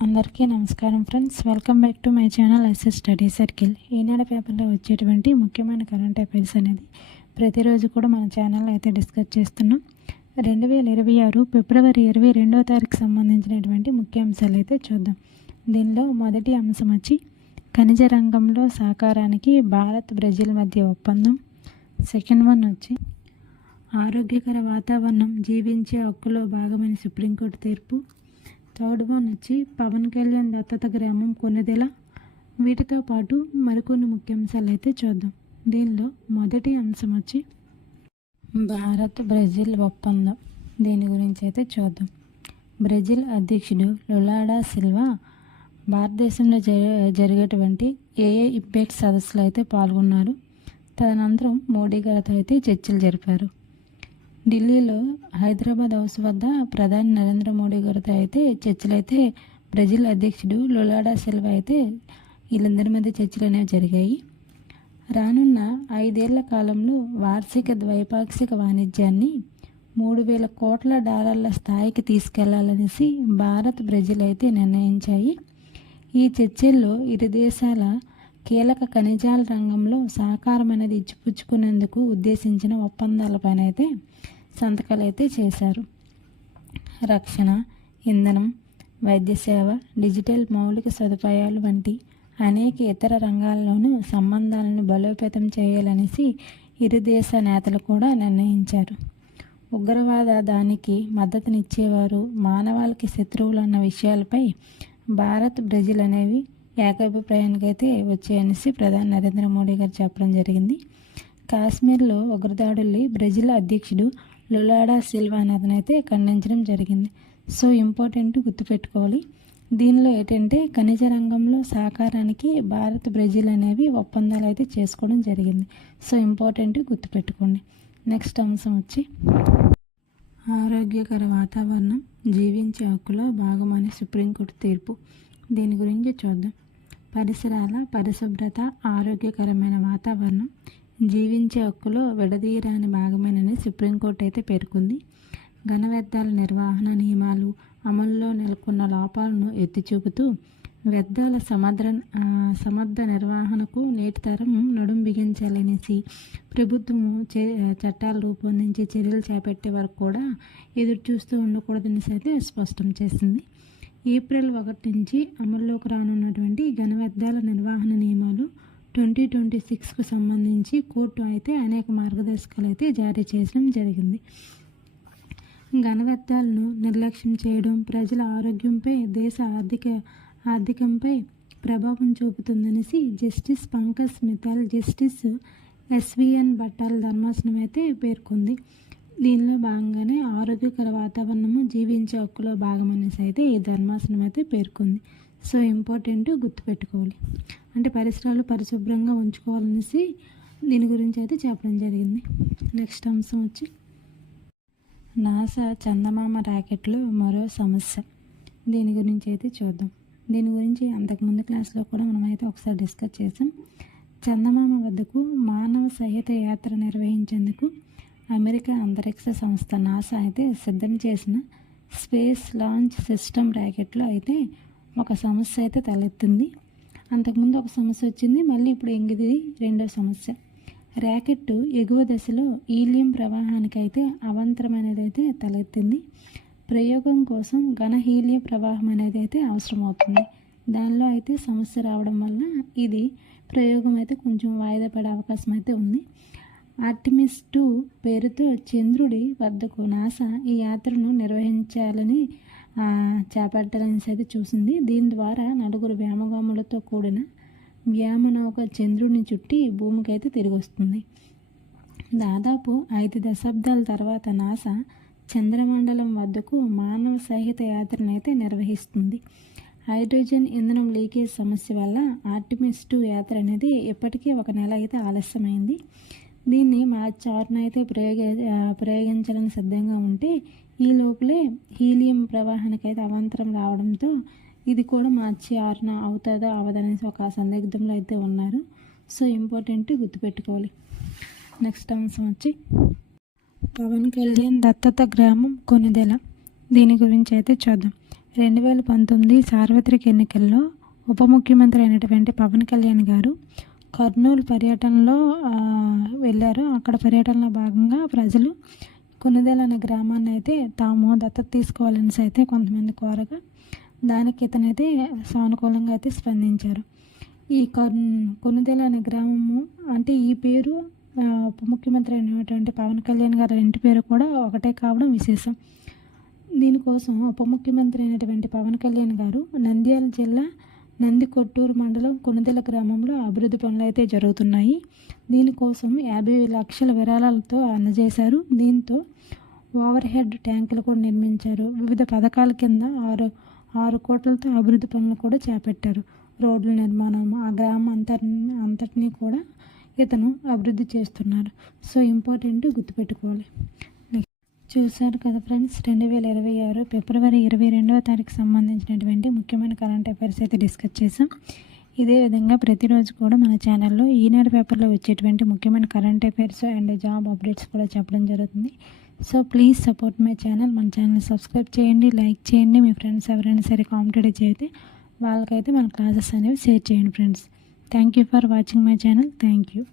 అందరికీ నమస్కారం friends, welcome back to my channel SS study circle. Eenadu పేపర్లో వచ్చేటువంటి ముఖ్యమైన కరెంట్ అఫైర్స్ అనేది ప్రతిరోజు కూడా మన ఛానల్లో అయితే డిస్కస్ చేస్తున్నాం. 2026 ఫిబ్రవరి 22వ తారీఖు సంబంధించినటువంటి ముఖ్య అంశాలు అయితే చూద్దాం. దీనిలో మొదటి అంశం వచ్చి ఖనిజ రంగంలో సహకారానికి భారత్ బ్రెజిల్ మధ్య ఒప్పందం. సెకండ్ వన్ వచ్చి ఆరోగ్యకర వాతావరణం జీవించే హక్కులో భాగమైన సుప్రీంకోర్టు తీర్పు. థర్డ్ వన్ వచ్చి పవన్ కళ్యాణ్ దత్తత గ్రామం కొన్నిదెల. వీటితో పాటు మరికొన్ని ముఖ్యాంశాలు అయితే చూద్దాం. దీనిలో మొదటి అంశం వచ్చి భారత్ బ్రెజిల్ ఒప్పందం. దీని గురించి అయితే చూద్దాం. బ్రెజిల్ అధ్యక్షుడు లులా డా సిల్వా భారతదేశంలో జరిగేటువంటి ఏఏ ఇంపాక్ట్ సదస్సులో అయితే పాల్గొన్నారు. తదనంతరం మోడీ గారితో అయితే చర్చలు జరిపారు. ఢిల్లీలో హైదరాబాద్ హౌస్ వద్ద ప్రధాని నరేంద్ర మోడీ గారితో అయితే చర్చలు అయితే బ్రెజిల్ అధ్యక్షుడు లులా డా సిల్వా అయితే వీళ్ళందరి మధ్య చర్చలు అనేవి జరిగాయి. రానున్న 5 ఏళ్ల కాలంలో వార్షిక ద్వైపాక్షిక వాణిజ్యాన్ని $3,000 కోట్ల స్థాయికి తీసుకెళ్లాలనేసి భారత్ బ్రెజిల్ అయితే నిర్ణయించాయి. ఈ చర్చల్లో ఇరు దేశాల కీలక ఖనిజాల రంగంలో సహకారం అనేది ఇచ్చిపుచ్చుకునేందుకు ఉద్దేశించిన ఒప్పందాలపైన అయితే సంతకాలు అయితే చేశారు. రక్షణ, ఇంధనం, వైద్య సేవ, డిజిటల్ మౌలిక సదుపాయాలు వంటి అనేక ఇతర రంగాల్లోనూ సంబంధాలను బలోపేతం చేయాలనేసి ఇరు దేశ నేతలు కూడా నిర్ణయించారు. ఉగ్రవాద దానికి మద్దతునిచ్చేవారు మానవాళికి శత్రువులు అన్న విషయాలపై భారత్ బ్రెజిల్ అనేవి ఏకాభిప్రాయానికి అయితే వచ్చాయనేసి ప్రధాని నరేంద్ర మోడీ గారు చెప్పడం జరిగింది. కాశ్మీర్లో ఉగ్రదాడుల్ని బ్రెజిల్ అధ్యక్షుడు లులా డా సిల్వా అతనైతే ఖండించడం జరిగింది. సో ఇంపార్టెంట్ గుర్తుపెట్టుకోవాలి. దీనిలో ఏంటంటే ఖనిజ రంగంలో సహకారానికి భారత్ బ్రెజిల్ అనేవి ఒప్పందాలు అయితే చేసుకోవడం జరిగింది. సో ఇంపార్టెంట్ గుర్తుపెట్టుకోండి. నెక్స్ట్ అంశం వచ్చి ఆరోగ్యకర వాతావరణం జీవించే హక్కులో భాగమని సుప్రీంకోర్టు తీర్పు. దీని గురించి చూద్దాం. పరిసరాల పరిశుభ్రత, ఆరోగ్యకరమైన వాతావరణం జీవించే హక్కులో విడదీయరాని భాగమేనని సుప్రీంకోర్టు అయితే పేర్కొంది. ఘన వ్యర్థాల నిర్వహణ నియమాలు అమలులో నెలకొన్న లోపాలను ఎత్తిచూపుతూ వ్యర్థాల సమర్థ నిర్వహణకు నేటి తరం నడుం బిగించాలనేసి ప్రభుత్వము చట్టాలు రూపొందించి చర్యలు చేపట్టే వరకు కూడా ఎదురు చూస్తూ ఉండకూడదనేసి అయితే స్పష్టం చేసింది. ఏప్రిల్ 1 నుంచి అమల్లోకి రానున్నటువంటి ఘన వ్యర్థాల నిర్వహణ నియమాలు 2026కు సంబంధించి కోర్టు అయితే అనేక మార్గదర్శకాలు అయితే జారీ చేయడం జరిగింది. ఘన వ్యర్థాలను నిర్లక్ష్యం చేయడం ప్రజల ఆరోగ్యంపై, దేశ ఆర్థికంపై ప్రభావం చూపుతుందనేసి justice Pankaj Mittal, justice SVN భట్టాల ధర్మాసనం అయితే పేర్కొంది. దీనిలో భాగంగానే ఆరోగ్యకర వాతావరణము జీవించే హక్కులో భాగమనేసి అయితే ఈ ధర్మాసనం అయితే పేర్కొంది. సో ఇంపార్టెంట్ గుర్తుపెట్టుకోవాలి. అంటే పరిసరాలు పరిశుభ్రంగా ఉంచుకోవాలనేసి దీని గురించి అయితే చెప్పడం జరిగింది. నెక్స్ట్ అంశం వచ్చి నాసా చందమామ రాకెట్లో మరో సమస్య. దీని గురించి అయితే చూద్దాం. దీని గురించి అంతకుముందు క్లాస్లో కూడా మనమైతే ఒకసారి డిస్కస్ చేసాం. చందమామ వద్దకు మానవ సహిత యాత్ర నిర్వహించేందుకు అమెరికా అంతరిక్ష సంస్థ నాసా అయితే సిద్ధం చేసిన స్పేస్ లాంచ్ సిస్టమ్ ర్యాకెట్లో అయితే ఒక సమస్య అయితే తలెత్తింది. అంతకుముందు ఒక సమస్య వచ్చింది, మళ్ళీ ఇప్పుడు ఇది రెండో సమస్య. ర్యాకెట్ ఎగువ దశలో హీలియం ప్రవాహానికి అయితే అవాంతరం అనేది అయితే తలెత్తింది. ప్రయోగం కోసం ఘన హీలియం ప్రవాహం అనేది అయితే అవసరమవుతుంది. దానిలో అయితే సమస్య రావడం వల్ల ఇది ప్రయోగం అయితే కొంచెం వాయిదా పడే అవకాశం అయితే ఉంది. ఆర్టిమిస్ 2 పేరుతో చంద్రుడి వద్దకు నాసా ఈ యాత్రను నిర్వహించాలని చేపట్టాలని అయితే చూసింది. దీని ద్వారా 4 వ్యోమగాములతో కూడిన వ్యోమనౌక చంద్రుడిని చుట్టి భూమికి అయితే తిరిగి వస్తుంది. దాదాపు 5 దశాబ్దాల తర్వాత నాసా చంద్రమండలం వద్దకు మానవ సహిత యాత్రను అయితే నిర్వహిస్తుంది. హైడ్రోజన్ ఇంధనం లీకేజ్ సమస్య వల్ల ఆర్టిమిస్ 2 యాత్ర అనేది ఇప్పటికీ 1 నెల అయితే ఆలస్యమైంది. దీన్ని మార్చి 6న అయితే ప్రయోగించాలని సిద్ధంగా ఉంటే ఈ లోపలే హీలియం ప్రవాహానికి అయితే అవాంతరం రావడంతో ఇది కూడా మార్చి 6న అవుతుందా అవదనేసి ఒక సందిగ్ధంలో అయితే ఉన్నారు. సో ఇంపార్టెంట్ గుర్తుపెట్టుకోవాలి. నెక్స్ట్ అంశం వచ్చి పవన్ కళ్యాణ్ దత్తత గ్రామం కొన్నిదెల. దీని గురించి అయితే చూద్దాం. 2019 సార్వత్రిక ఎన్నికల్లో ఉప ముఖ్యమంత్రి అయినటువంటి పవన్ కళ్యాణ్ గారు కర్నూలు పర్యటనలో వెళ్ళారు. అక్కడ పర్యటనలో భాగంగా ప్రజలు కొనుదెల అనే గ్రామాన్ని అయితే తాము దత్తత తీసుకోవాలని అయితే కొంతమంది కోరగా దానికి ఇతనైతే సానుకూలంగా అయితే స్పందించారు. ఈ కొనుదెల అనే గ్రామము అంటే ఈ పేరు ఉప ముఖ్యమంత్రి అయినటువంటి పవన్ కళ్యాణ్ గారి ఇంటి పేరు కూడా ఒకటే కావడం విశేషం. దీనికోసం ఉప ముఖ్యమంత్రి అయినటువంటి పవన్ కళ్యాణ్ గారు నంద్యాల జిల్లా నందికొట్టూరు మండలం కొనుదెల గ్రామంలో అభివృద్ధి పనులు అయితే జరుగుతున్నాయి. దీనికోసం 50 లక్షల విరాళాలతో అందజేశారు. దీంతో ఓవర్ హెడ్ ట్యాంకులు కూడా నిర్మించారు. వివిధ పథకాల కింద 6 కోట్లతో అభివృద్ధి పనులు కూడా చేపట్టారు. రోడ్ల నిర్మాణం ఆ గ్రామం అంతటినీ కూడా ఇతను అభివృద్ధి చేస్తున్నారు. సో ఇంపార్టెంట్ గుర్తుపెట్టుకోవాలి. చూశారు కదా ఫ్రెండ్స్, 2026 ఫిబ్రవరి 22వ తారీఖు సంబంధించినటువంటి ముఖ్యమైన కరెంట్ అఫైర్స్ అయితే డిస్కస్ చేసాం. ఇదే విధంగా ప్రతిరోజు కూడా మన ఛానల్లో ఈనాడు పేపర్లో వచ్చేటువంటి ముఖ్యమైన current affairs and job updates కూడా చెప్పడం జరుగుతుంది. So please support my channel. మన ఛానల్ సబ్స్క్రైబ్ చేయండి, లైక్ చేయండి. మీ ఫ్రెండ్స్ ఎవరైనా సరే కాంపిటేటివ్ చేస్తే వాళ్ళకైతే మన క్లాసెస్ అనేవి షేర్ చేయండి friends. Thank you for watching my channel. Thank you.